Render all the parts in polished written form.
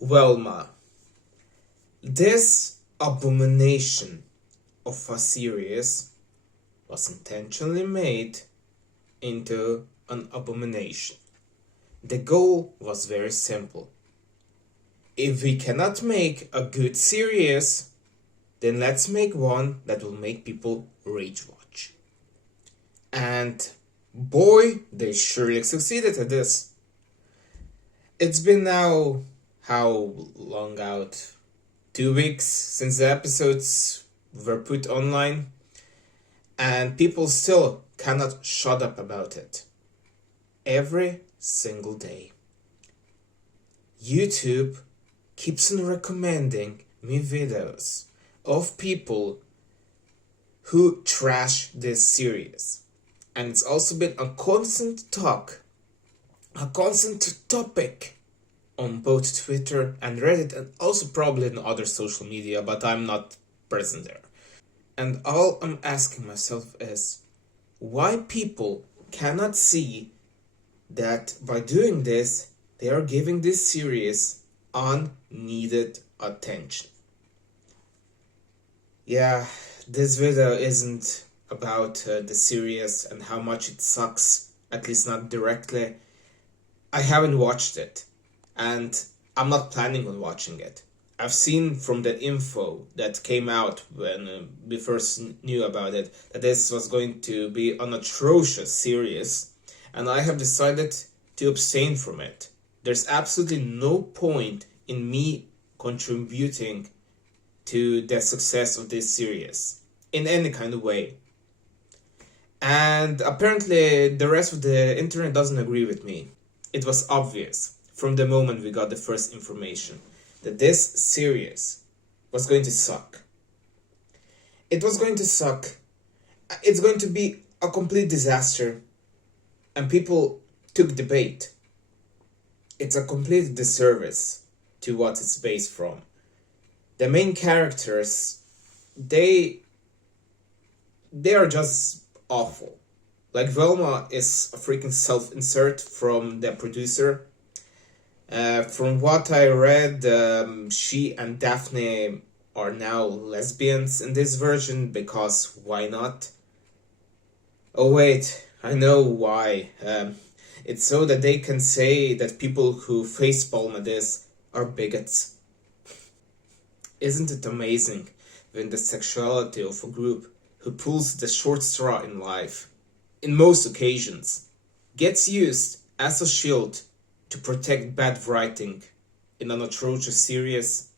Velma. This abomination of a series was intentionally made into an abomination. The goal was very simple. If we cannot make a good series, then let's make one that will make people rage watch. And boy, they surely succeeded at this. It's been now, how long out? 2 weeks since the episodes were put online, and people still cannot shut up about it. Every single day. YouTube keeps on recommending me videos of people who trash this series. And it's also been a constant talk, a constant topic on both Twitter and Reddit, and also probably in other social media, but I'm not present there. And all I'm asking myself is, why people cannot see that by doing this, they are giving this series unneeded attention. Yeah, this video isn't about the series and how much it sucks, at least not directly. I haven't watched it, and I'm not planning on watching it. I've seen from the info that came out when we first knew about it that this was going to be an atrocious series, and I have decided to abstain from it. There's absolutely no point in me contributing to the success of this series in any kind of way. And apparently the rest of the internet doesn't agree with me. It was obvious from the moment we got the first information that this series was going to suck. It was going to suck. It's going to be a complete disaster. And people took the bait. It's a complete disservice to what it's based from. The main characters, they are just awful. Like, Velma is a freaking self-insert from the producer. From what I read, she and Daphne are now lesbians in this version, because why not? Oh wait, I know why. It's so that they can say that people who facepalm at this are bigots. Isn't it amazing when the sexuality of a group who pulls the short straw in life, in most occasions, gets used as a shield to protect bad writing in an atrocious series?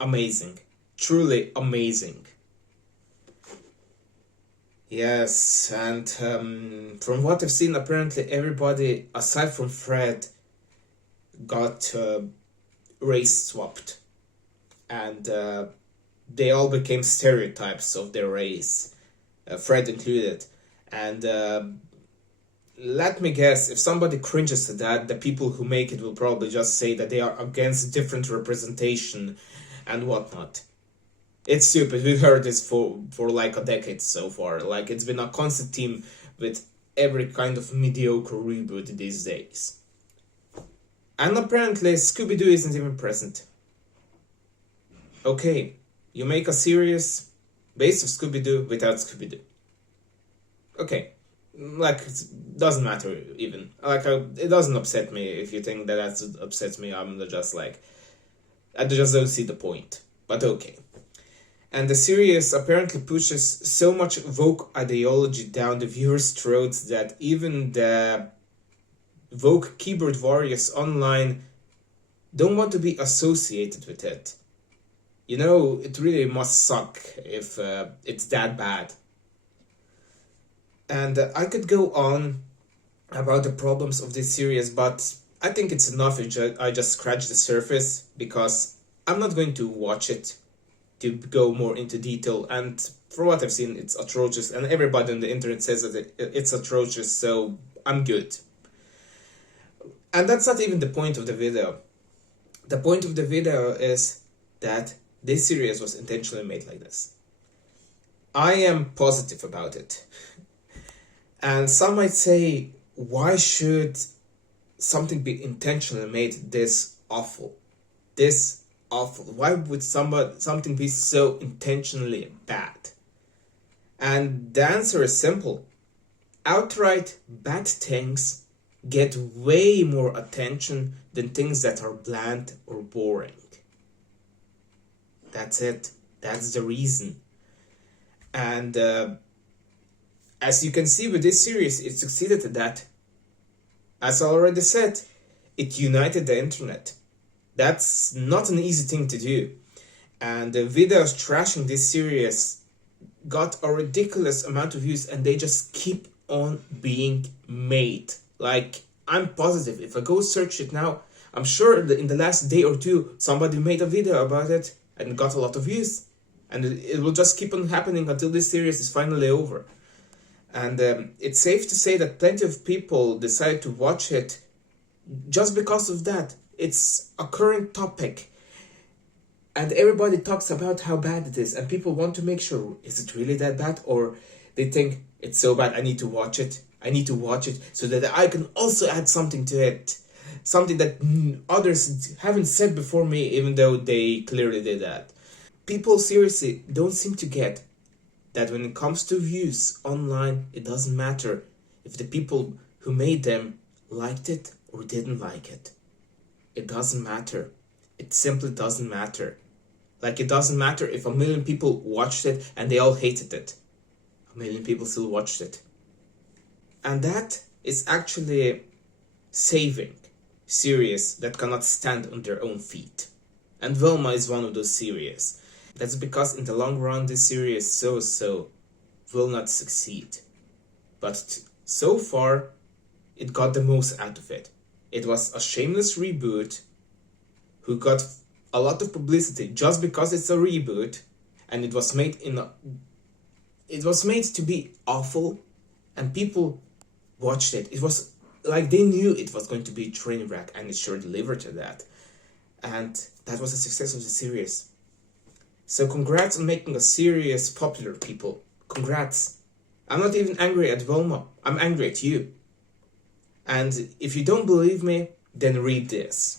Amazing. Truly amazing. Yes, and from what I've seen, apparently everybody, aside from Fred, got race swapped. And they all became stereotypes of their race, Fred included. And let me guess, if somebody cringes at that, the people who make it will probably just say that they are against different representation and whatnot. It's stupid. We've heard this for like a decade so far. Like, it's been a constant theme with every kind of mediocre reboot these days. And apparently Scooby-Doo isn't even present. Okay, you make a series based on Scooby-Doo without Scooby-Doo. Okay, like, it doesn't matter even. Like, it doesn't upset me if you think that upsets me. I'm just like, I just don't see the point. But okay. And the series apparently pushes so much woke ideology down the viewers' throats that even the woke keyboard warriors online don't want to be associated with it. You know, it really must suck if it's that bad. And I could go on about the problems of this series, but I think it's enough if I just scratch the surface, because I'm not going to watch it to go more into detail, and for what I've seen, it's atrocious, and everybody on the internet says that it's atrocious, so I'm good. And that's not even the point of the video. The point of the video is that this series was intentionally made like this. I am positive about it. And some might say, why should something be intentionally made this awful. This awful. Why would something be so intentionally bad? And the answer is simple. Outright bad things get way more attention than things that are bland or boring. That's it. That's the reason. And as you can see with this series, it succeeded at that. As I already said, it united the internet. That's not an easy thing to do. And the videos trashing this series got a ridiculous amount of views, and they just keep on being made. Like, I'm positive if I go search it now, I'm sure that in the last day or two somebody made a video about it and got a lot of views. And it will just keep on happening until this series is finally over. And it's safe to say that plenty of people decide to watch it just because of that. It's a current topic. And everybody talks about how bad it is. And people want to make sure, is it really that bad? Or they think, it's so bad, I need to watch it. I need to watch it so that I can also add something to it. Something that others haven't said before me, even though they clearly did that. People seriously don't seem to get that when it comes to views online, it doesn't matter if the people who made them liked it or didn't like it. It doesn't matter. It simply doesn't matter. Like, it doesn't matter if 1 million people watched it and they all hated it. 1 million people still watched it. And that is actually saving series that cannot stand on their own feet. And Velma is one of those series. That's because in the long run this series so will not succeed. But so far it got the most out of it. It was a shameless reboot who got a lot of publicity just because it's a reboot, and it was made to be awful, and people watched it. It was like they knew it was going to be a train wreck, and it sure delivered to that. And that was a success of the series. So congrats on making a series popular, people. Congrats. I'm not even angry at Velma. I'm angry at you. And if you don't believe me, then read this.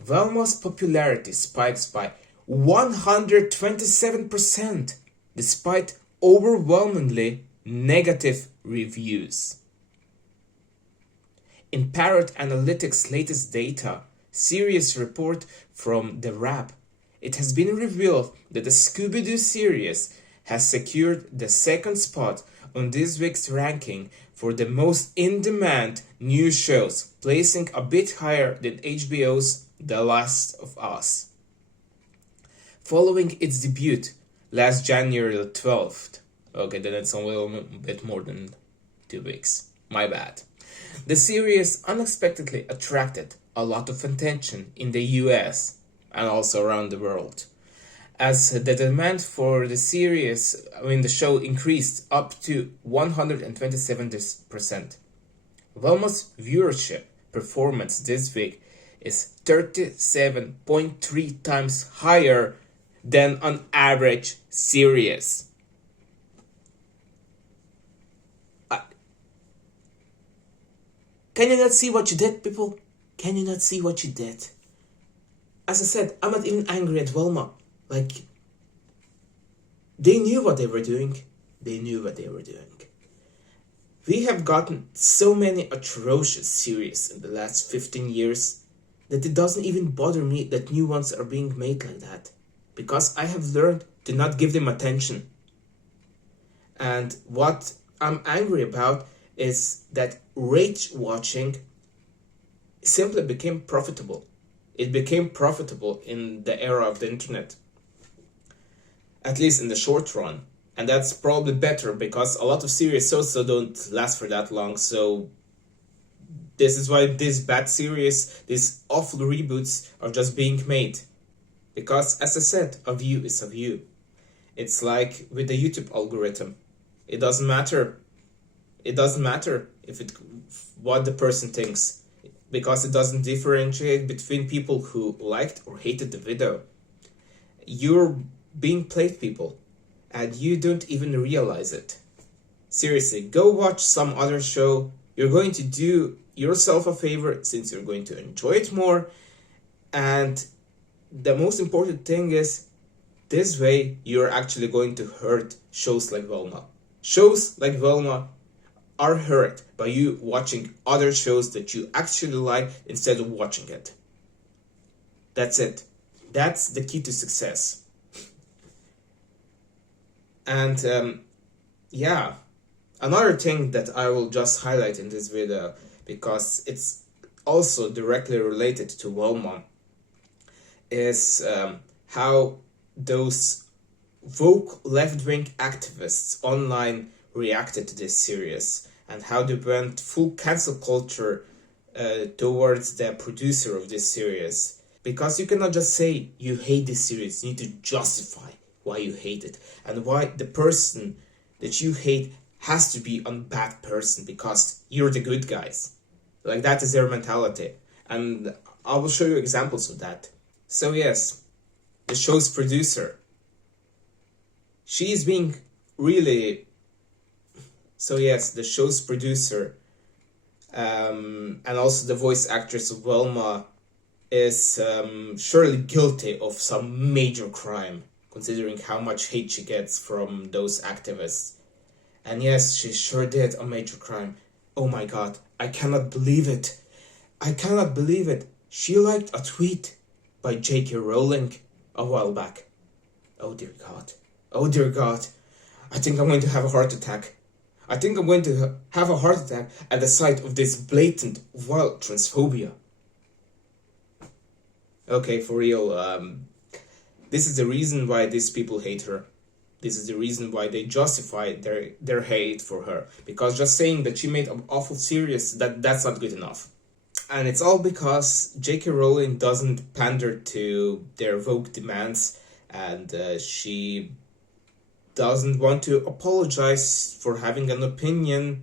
Velma's popularity spikes by 127% despite overwhelmingly negative reviews. In Parrot Analytics' latest data, series report from The Wrap, it has been revealed that the Scooby-Doo series has secured the second spot on this week's ranking for the most in-demand new shows, placing a bit higher than HBO's The Last of Us. Following its debut last January 12th, okay, then it's a little bit more than 2 weeks, my bad. The series unexpectedly attracted a lot of attention in the US and also around the world, as the demand for the the show increased up to 127%. Velma's viewership performance this week is 37.3 times higher than an average series. Can you not see what you did, people? Can you not see what you did? As I said, I'm not even angry at Velma. Like, they knew what they were doing. They knew what they were doing. We have gotten so many atrocious series in the last 15 years that it doesn't even bother me that new ones are being made like that. Because I have learned to not give them attention. And what I'm angry about is that rage watching simply became profitable. It became profitable in the era of the internet. At least in the short run. And that's probably better because a lot of series also don't last for that long. So this is why these bad series, these awful reboots are just being made. Because as I said, a view is a view. It's like with the YouTube algorithm. It doesn't matter. It doesn't matter what the person thinks. Because it doesn't differentiate between people who liked or hated the video. You're being played, people, and you don't even realize it. Seriously, go watch some other show. You're going to do yourself a favor since you're going to enjoy it more, And the most important thing is, this way you're actually going to hurt shows like Velma. Shows like Velma are hurt by you watching other shows that you actually like instead of watching it. That's it. That's the key to success. And yeah, another thing that I will just highlight in this video, because it's also directly related to Velma, is how those woke left-wing activists online reacted to this series, and how they went full cancel culture towards the producer of this series. Because you cannot just say you hate this series, you need to justify why you hate it, and why the person that you hate has to be a bad person because you're the good guys. Like, that is their mentality. And I will show you examples of that. So yes, the show's producer, she is being really... So yes, the show's producer, and also the voice actress of Velma, is surely guilty of some major crime, considering how much hate she gets from those activists. And yes, she sure did a major crime. Oh my god, I cannot believe it. I cannot believe it. She liked a tweet by J.K. Rowling a while back. Oh dear god. Oh dear god. I think I'm going to have a heart attack. I think I'm going to have a heart attack at the sight of this blatant, wild transphobia. Okay, for real, this is the reason why these people hate her. This is the reason why they justify their hate for her. Because just saying that she made an awful series, that's not good enough. And it's all because J.K. Rowling doesn't pander to their woke demands, and she doesn't want to apologize for having an opinion,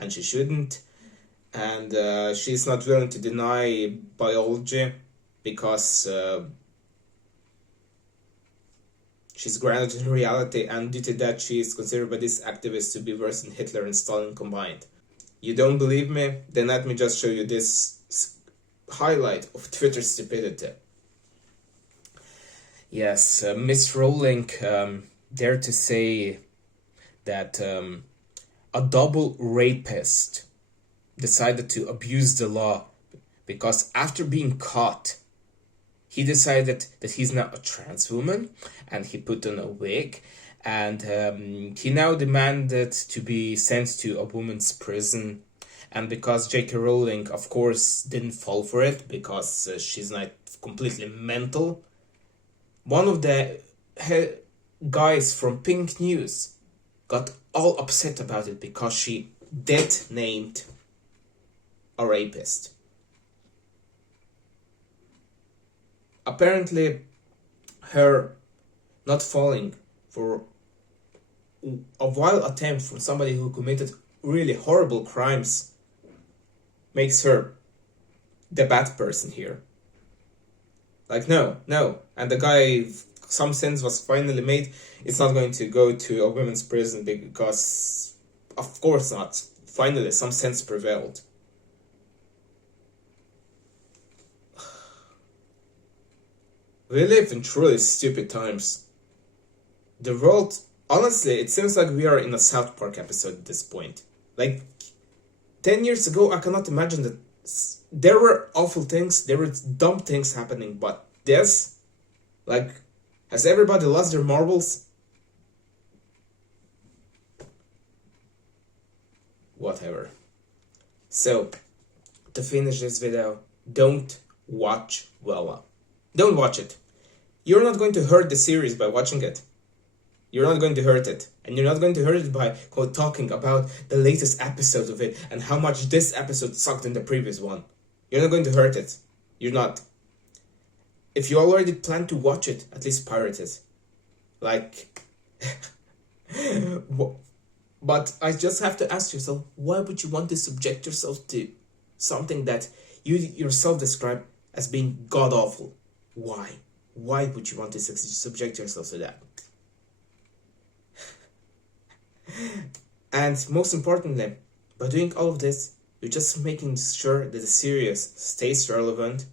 and she shouldn't. And she's not willing to deny biology, because she's grounded in reality, and due to that she is considered by these activists to be worse than Hitler and Stalin combined. You don't believe me? Then let me just show you this highlight of Twitter stupidity. Yes, Miss Rowling dared to say that a double rapist decided to abuse the law because after being caught, he decided that he's now a trans woman, and he put on a wig, and he now demanded to be sent to a woman's prison. And because J.K. Rowling, of course, didn't fall for it, because she's not completely mental, one of the guys from Pink News got all upset about it because she named a rapist. Apparently, her not falling for a wild attempt from somebody who committed really horrible crimes makes her the bad person here. Like, no. And the guy, some sense was finally made. It's not going to go to a women's prison because, of course not. Finally, some sense prevailed. We live in truly stupid times. The world, honestly, it seems like we are in a South Park episode at this point. Like, 10 years ago, I cannot imagine that there were awful things, there were dumb things happening, but this, like, has everybody lost their marbles? Whatever. So, to finish this video, don't watch Velma. Don't watch it. You're not going to hurt the series by watching it. You're not going to hurt it. And you're not going to hurt it by talking about the latest episode of it and how much this episode sucked in the previous one. You're not going to hurt it. You're not. If you already plan to watch it, at least pirate it. Like... But I just have to ask yourself, why would you want to subject yourself to something that you yourself describe as being god-awful? Why? Why would you want to subject yourself to that? And most importantly, by doing all of this, you're just making sure that the series stays relevant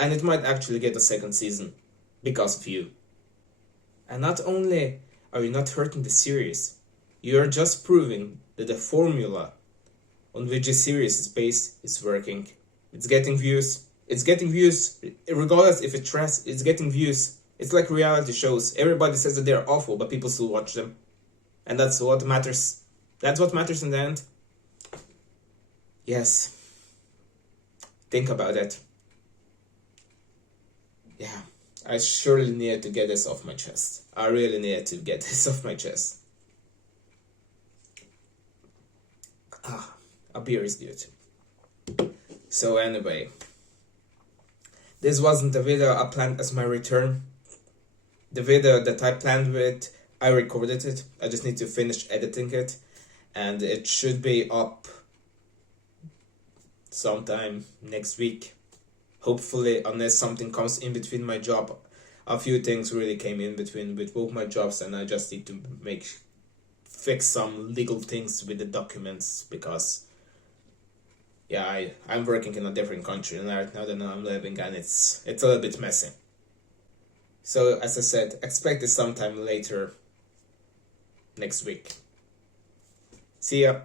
And it might actually get a second season because of you. And not only are you not hurting the series, you are just proving that the formula on which the series is based is working. It's getting views. It's getting views regardless if it's trash. It's getting views. It's like reality shows. Everybody says that they're awful, but people still watch them. And that's what matters. That's what matters in the end. Yes. Think about it. Yeah. I surely needed to get this off my chest. I really needed to get this off my chest. A beer is good. So anyway, this wasn't the video I planned as my return. The video that I planned with, I recorded it. I just need to finish editing it. And it should be up sometime next week. Hopefully, unless something comes in between my job. A few things really came in between with both my jobs, and I just need to fix some legal things with the documents, because yeah, I'm working in a different country right now than I'm living, and it's a little bit messy. So as I said, expect it sometime later next week. See ya.